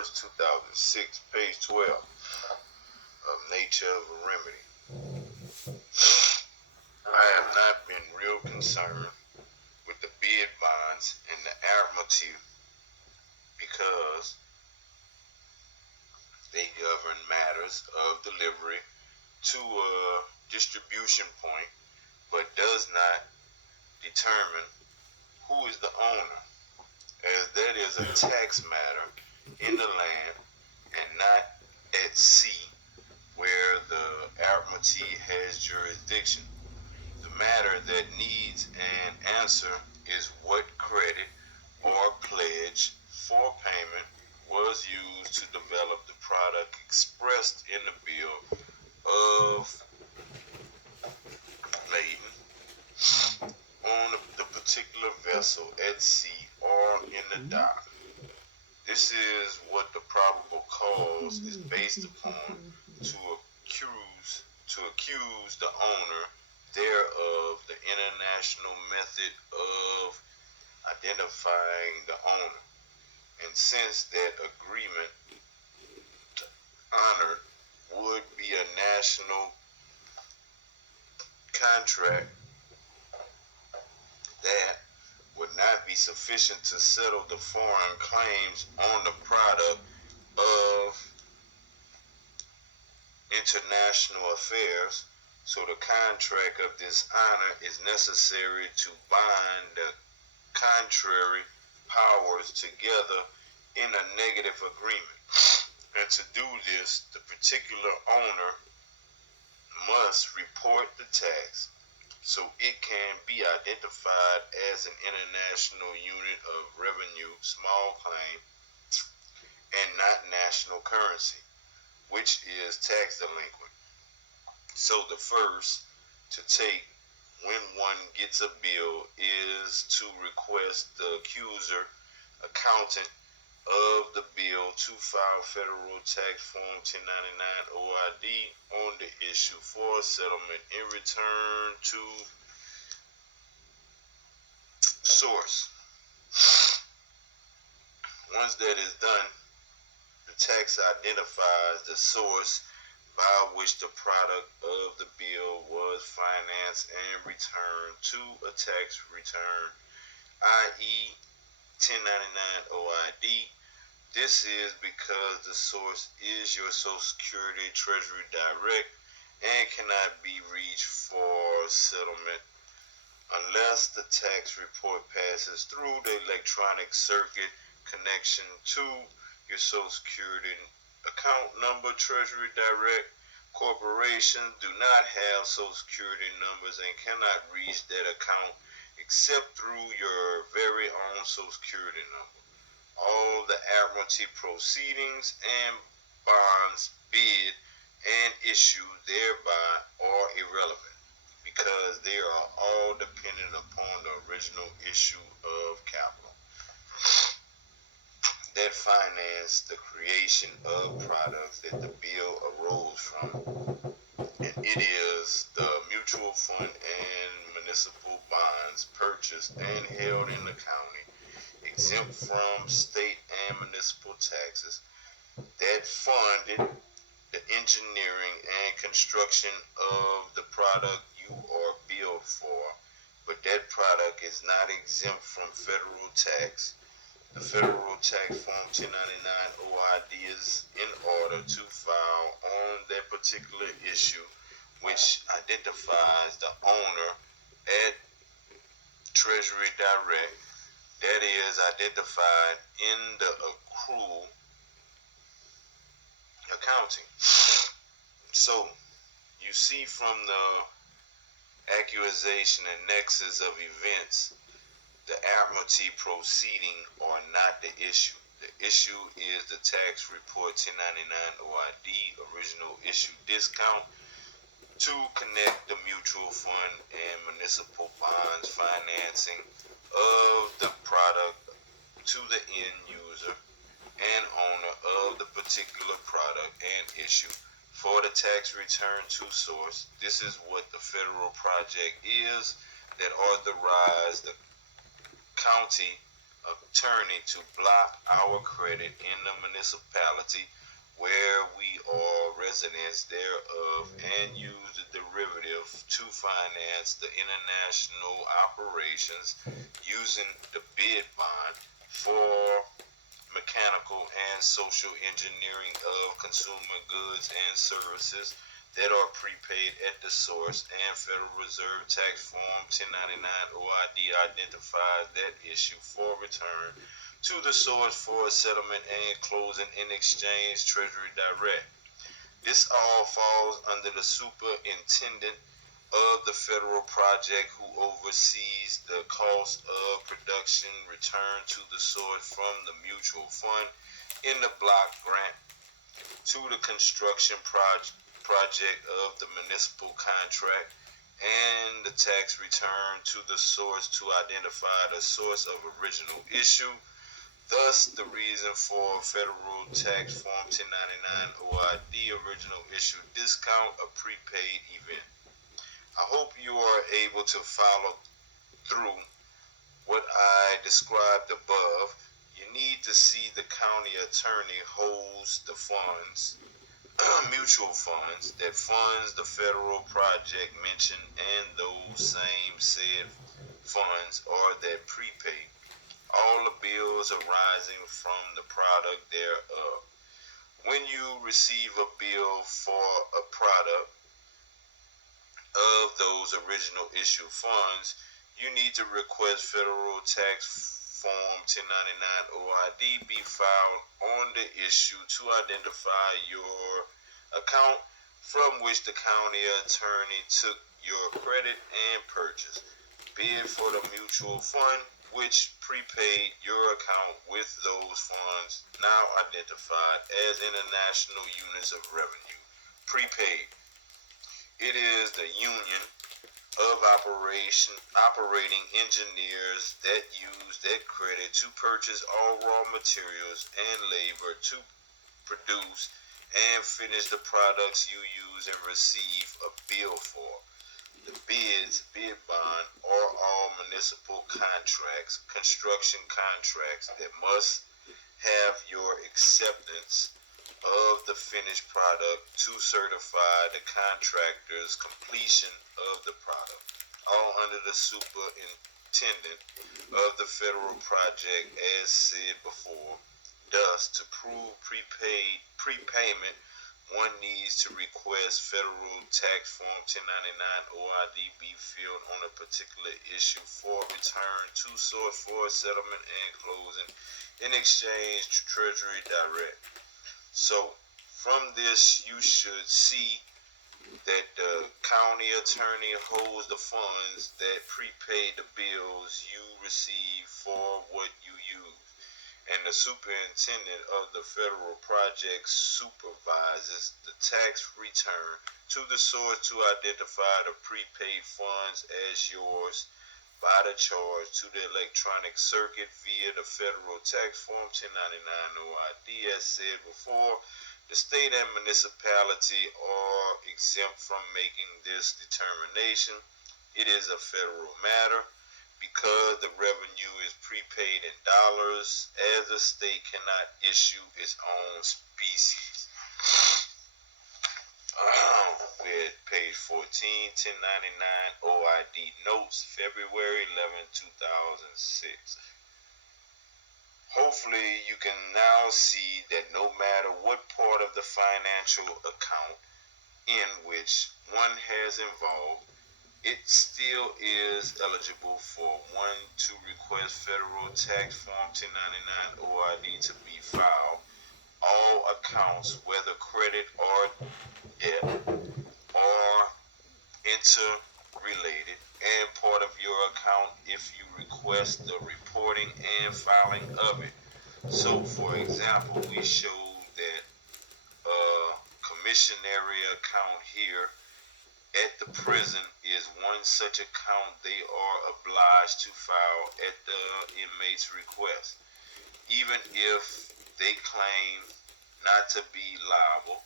1st, 2006, page 12 of Nature of a Remedy. I have not been real concerned with the bid bonds and the admiralty because they govern matters of delivery to a distribution point, but does not determine who is the owner, as that is a tax matter in the land and not at sea where the admiralty has jurisdiction. The matter that needs an answer is what credit or pledge for payment was used to develop the product expressed in the bill of lading on the particular vessel at sea or in the dock. This is what the probable cause is based upon to accuse the owner thereof the international method of identifying the owner. And since that agreement honored would be a national contract, that would not be sufficient to settle the foreign claims on the product of international affairs. So the contract of this honor is necessary to bind the contrary powers together in a negative agreement. And to do this, the particular owner must report the tax so it can be identified as an international unit of revenue, small claim, and not national currency, which is tax delinquent. So the first to take when one gets a bill is to request the accuser, accountant of the bill to file federal tax form 1099 OID on the issue for settlement in return to source. Once that is done, the tax identifies the source by which the product of the bill was financed and returned to a tax return, i.e. 1099 OID. This is because the source is your Social Security Treasury Direct and cannot be reached for settlement unless the tax report passes through the electronic circuit connection to your Social Security account number. Treasury Direct corporations do not have Social Security numbers and cannot reach that account except through your very own Social Security number. All the admiralty proceedings and bonds bid and issued thereby are irrelevant because they are all dependent upon the original issue of capital that financed the creation of products that the bill arose from. And it is the mutual fund and municipal bonds purchased and held in the county, exempt from state and municipal taxes, that funded the engineering and construction of the product you are billed for, but that product is not exempt from federal tax. The federal tax form 1099 OID is in order to file on that particular issue, which identifies the owner at Treasury Direct. That is identified in the accrual accounting. So you see from the accusation and nexus of events, the admiralty proceeding are not the issue. The issue is the tax report 1099 OID original issue discount to connect the mutual fund and municipal bonds financing of the product to the end user and owner of the particular product and issue for the tax return to source. This is what the federal project is that authorized the county attorney to block our credit in the municipality where we are residents thereof and use the derivative to finance the international operations using the bid bond for mechanical and social engineering of consumer goods and services that are prepaid at the source, and Federal Reserve Tax Form 1099 OID identifies that issue for return to the source for settlement and closing in exchange Treasury Direct. This all falls under the superintendent of the federal project who oversees the cost of production returned to the source from the mutual fund in the block grant to the construction project of the municipal contract and the tax return to the source to identify the source of original issue. Thus, the reason for Federal Tax Form 1099 OID original issue discount a prepaid event. I hope you are able to follow through what I described above. You need to see the county attorney holds the funds, mutual funds, that funds the federal project mentioned, and those same said funds are that prepay all the bills arising from the product thereof. When you receive a bill for a product of those original issue funds, you need to request Federal Tax Form 1099 OID be filed on the issue to identify your account from which the county attorney took your credit and purchase. Bid for the mutual fund which prepaid your account with those funds now identified as international units of revenue. Prepaid. It is the union of operating engineers that use that credit to purchase all raw materials and labor to produce and finish the products you use and receive a bill for. The bid bond, are all municipal contracts, construction contracts that must have your acceptance of the finished product to certify the contractor's completion of the product, all under the superintendent of the federal project as said before. Thus, to prove prepayment, one needs to request Federal Tax Form 1099 OID be filled on a particular issue for return to source for settlement and closing in exchange to Treasury Direct. So, from this, you should see that the county attorney holds the funds that prepay the bills you receive for what you use, and the superintendent of the federal project supervises the tax return to the source to identify the prepaid funds as yours by the charge to the electronic circuit via the Federal Tax Form 1099 OID. As said before, the state and municipality are exempt from making this determination. It is a federal matter because the revenue is prepaid in dollars, as the state cannot issue its own species. We're at page 14, 1099 OID Notes, February 11, 2006. Hopefully you can now see that no matter what part of the financial account in which one has involved, it still is eligible for one to request Federal Tax Form 1099 OID to be filed. All accounts, whether credit or debt, are interrelated and part of your account if you request the reporting and filing of it. So, for example, we showed that commissionary account here at the prison is one such account they are obliged to file at the inmate's request, even if they claim not to be liable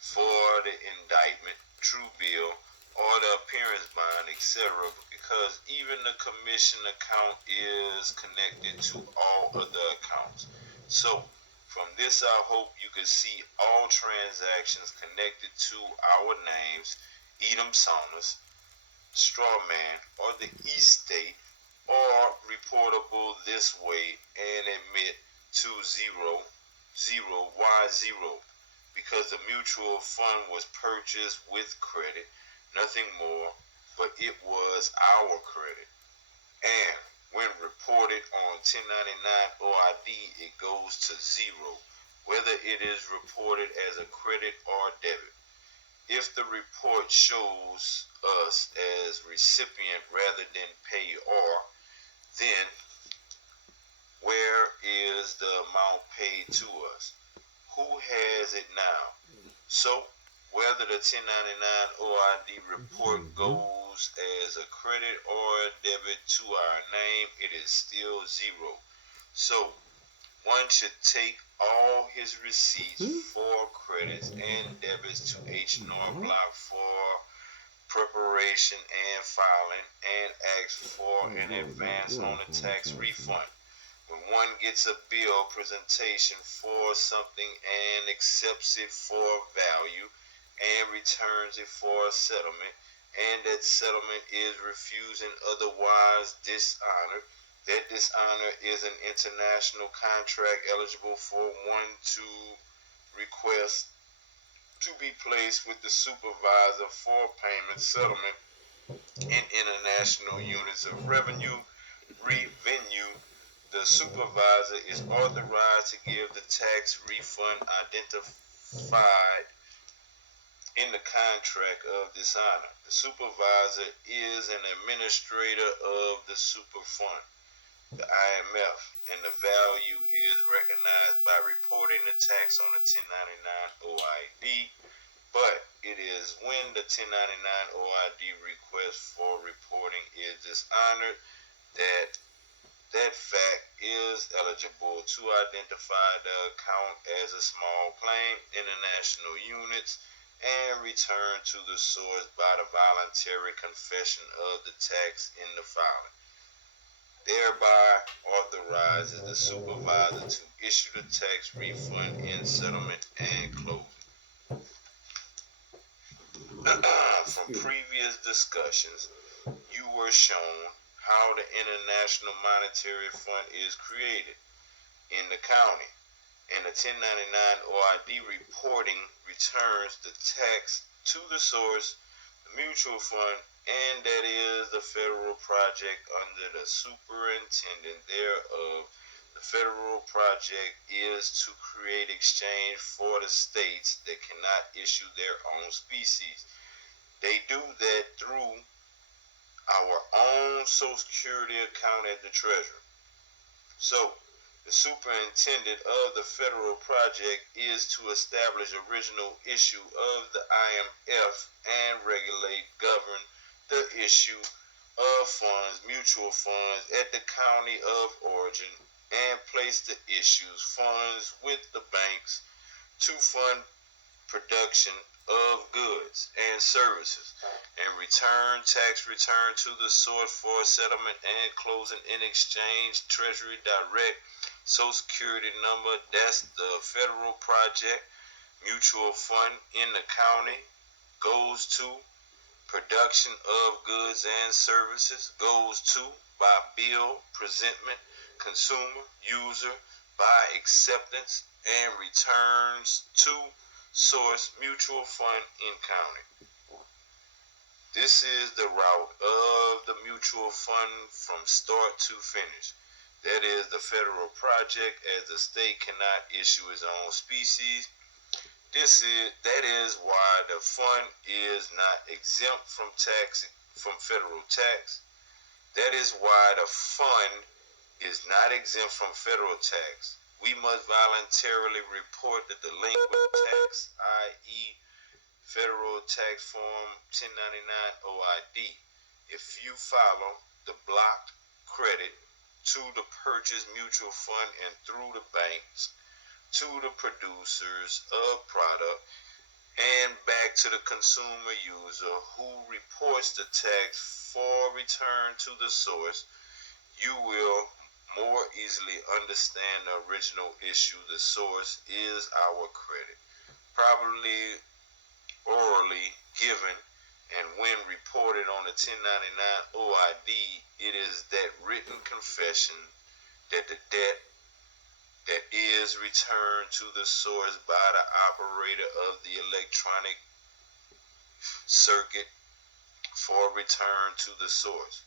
for the indictment, true bill, or the appearance bond, etc., because even the commission account is connected to all other accounts. So, from this, I hope you can see all transactions connected to our names, Edom Saunders, Strawman, or the estate, are reportable this way and admit to 0, because the mutual fund was purchased with credit, nothing more, but it was our credit. And when reported on 1099 OID, it goes to 0, whether it is reported as a credit or debit. If the report shows us as recipient rather than payor, then where is the amount paid to us? Who has it now? So, whether the 1099 OID report goes as a credit or a debit to our name, it is still 0. So, one should take all his receipts for credits and debits to H&R Block for preparation and filing, and ask for an advance on a tax refund. When one gets a bill presentation for something and accepts it for value and returns it for a settlement, and that settlement is refused and otherwise dishonored, that dishonor is an international contract eligible for one to request to be placed with the supervisor for payment settlement in international units of revenue. The supervisor is authorized to give the tax refund identified in the contract of dishonor. The supervisor is an administrator of the super fund, the IMF, and the value is recognized by reporting the tax on the 1099 OID, but it is when the 1099 OID request for reporting is dishonored that that fact is eligible to identify the account as a small claim, international units, and return to the source by the voluntary confession of the tax in the filing, thereby authorizes the supervisor to issue the tax refund in settlement and closing. From previous discussions, you were shown how the International Monetary Fund is created in the county, and the 1099 OID reporting returns the tax to the source, the mutual fund, and that is the federal project under the superintendent thereof. The federal project is to create exchange for the states that cannot issue their own species. They do that through our own Social Security account at the Treasury. So, the superintendent of the federal project is to establish original issue of the IMF and regulate, govern the issue of funds, mutual funds at the county of origin, and place the issues funds with the banks to fund production of goods and services, and tax return to the source for settlement and closing in exchange, Treasury Direct, Social Security number, that's the federal project, mutual fund in the county, goes to production of goods and services, goes to by bill, presentment, consumer, user, by acceptance, and returns to source mutual fund in county. This is the route of the mutual fund from start to finish. That is the federal project, as the state cannot issue its own species. That is why the fund is not exempt from federal tax. That is why the fund is not exempt from federal tax. We must voluntarily report the delinquent tax, i.e., Federal Tax Form 1099 OID, if you follow the blocked credit to the purchase mutual fund and through the banks to the producers of product, and back to the consumer user who reports the tax for return to the source. You will more easily understand the original issue. The source is our credit, probably orally given, and when reported on the 1099 OID, it is that written confession that the debt that is returned to the source by the operator of the electronic circuit for return to the source.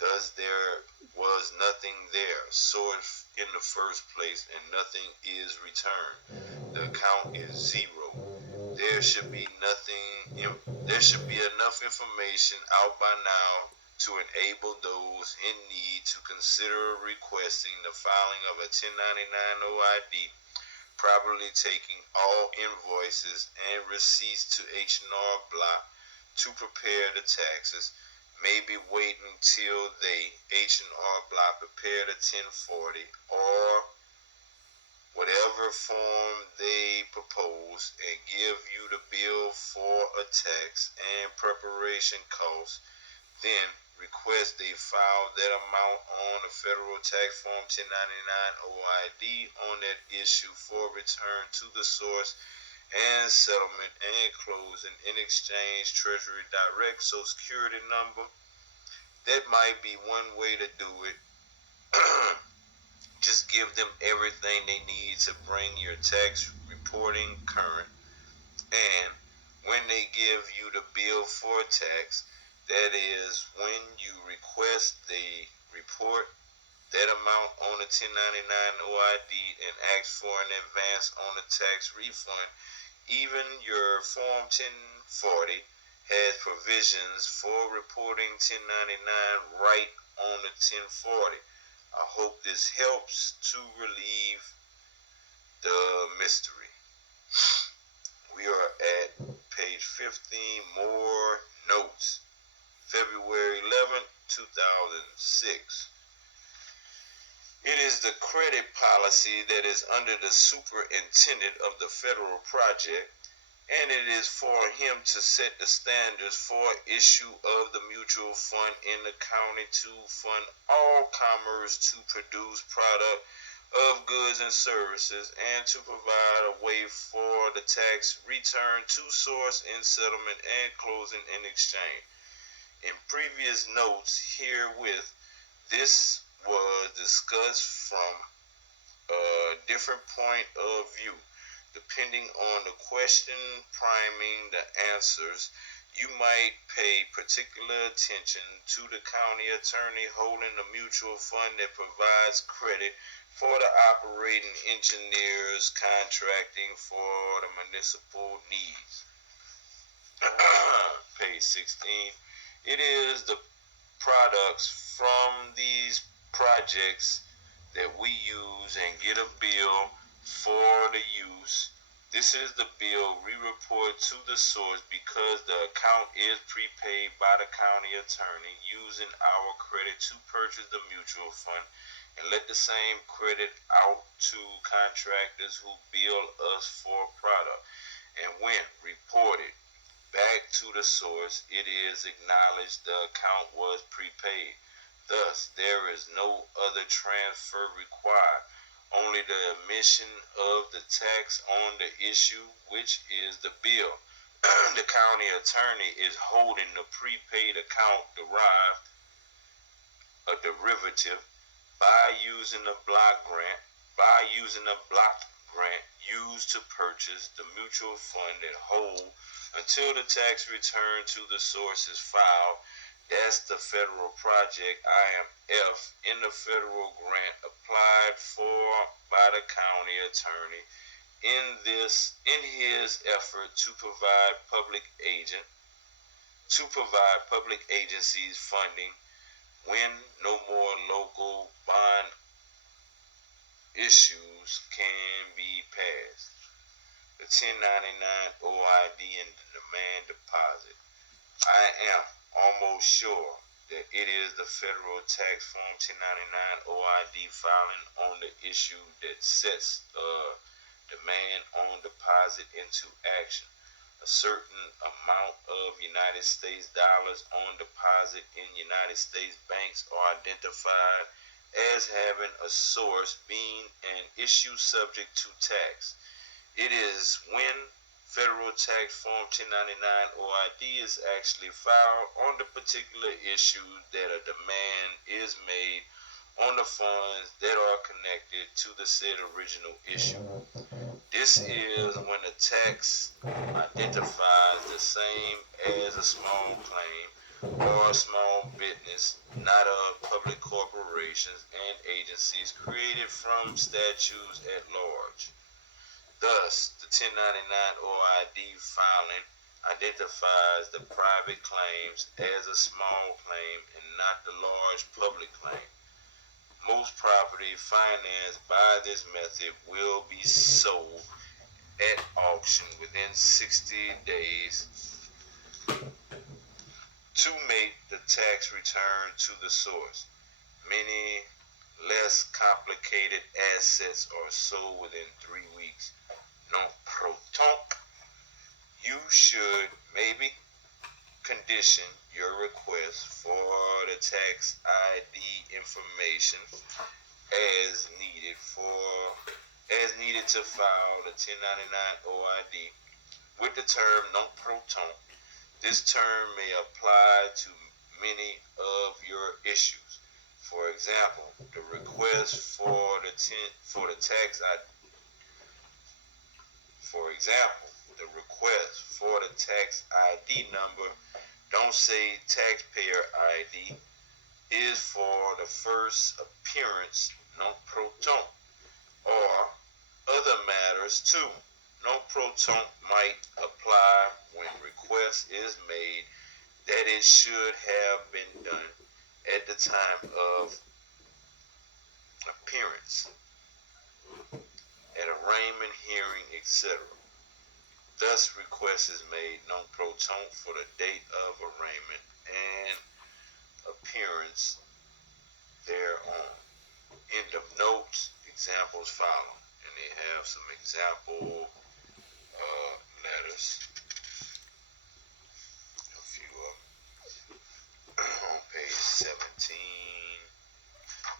Thus, there was nothing there, source in the first place, and nothing is returned. The account is zero. There should be nothing. There should be enough information out by now to enable those in need to consider requesting the filing of a 1099 OID, properly taking all invoices and receipts to H&R Block to prepare the taxes. Maybe wait until they H&R Block prepare the 1040 or whatever form they propose and give you the bill for a tax and preparation costs. Then request they file that amount on the federal tax form 1099 OID on that issue for return to the source and settlement and closing. In exchange, Treasury Direct Social Security number. That might be one way to do it. Just give them everything they need to bring your tax reporting current. And when they give you the bill for tax, that is when you request they report that amount on the 1099 OID and ask for an advance on the tax refund. Even your Form 1040 has provisions for reporting 1099 right on the 1040. I hope this helps to relieve the mystery. We are at page 15, more notes. February 11th, 2006. It is the credit policy that is under the superintendent of the federal project, and it is for him to set the standards for issue of the mutual fund in the county to fund all commerce, to produce product of goods and services, and to provide a way for the tax return to source in settlement and closing in exchange. In previous notes herewith, this was discussed from a different point of view. Depending on the question priming the answers, you might pay particular attention to the county attorney holding the mutual fund that provides credit for the operating engineers contracting for the municipal needs. Page 16. It is the products from these projects that we use and get a bill for the use. This is the bill we report to the source because the account is prepaid by the county attorney using our credit to purchase the mutual fund and let the same credit out to contractors who bill us for product. And when reported back to the source, it is acknowledged the account was prepaid. Thus, there is no other transfer required, only the emission of the tax on the issue, which is the bill. The county attorney is holding the prepaid account derived, a derivative, by using a block grant, used to purchase the mutual fund that hold until the tax return to the source is filed. That's the federal project IMF in the federal grant applied for by the county attorney in his effort to provide public agencies funding when no more local bond issues can be passed. The 1099 OID and the demand deposit. I am almost sure that it is the federal tax form 1099 OID filing on the issue that sets a demand on deposit into action. a certain amount of United States dollars on deposit in United States banks are identified as having a source being an issue subject to tax. It is when federal tax form 1099 OID is actually filed on the particular issue that a demand is made on the funds that are connected to the said original issue. This is when the tax identifies the same as a small claim or a small business, not of public corporations and agencies created from statutes at large. Thus, the 1099 OID filing identifies the private claims as a small claim and not the large public claim. Most property financed by this method will be sold at auction within 60 days to make the tax return to the source. Many less complicated assets are sold within 3 weeks. Non pro tonk. You should maybe condition your request for the tax ID information as needed to file the 1099 OID with the term non pro tonk. This term may apply to many of your issues. For example, the request for the tax ID number don't say taxpayer ID is for the first appearance non pro tonk or other matters too. Non pro tonk might apply when request is made that it should have been done at the time of appearance, at arraignment, hearing, etc. Thus, request is made non pro tonk for the date of arraignment and appearance thereon. End of notes. Examples follow, and they have some example letters. A few of them on page 17,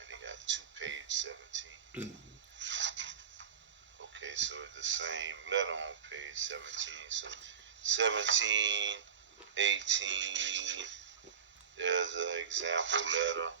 and they got page 17. Okay, so it's the same letter on page 17. So 17, 18, there's an example letter,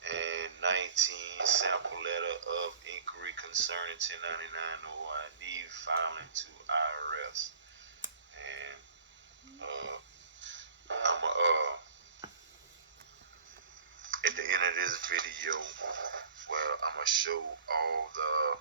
and 19, sample letter of inquiry concerning 1099 OID filing to IRS. And I'm at the end of this video, well, I'm gonna show all the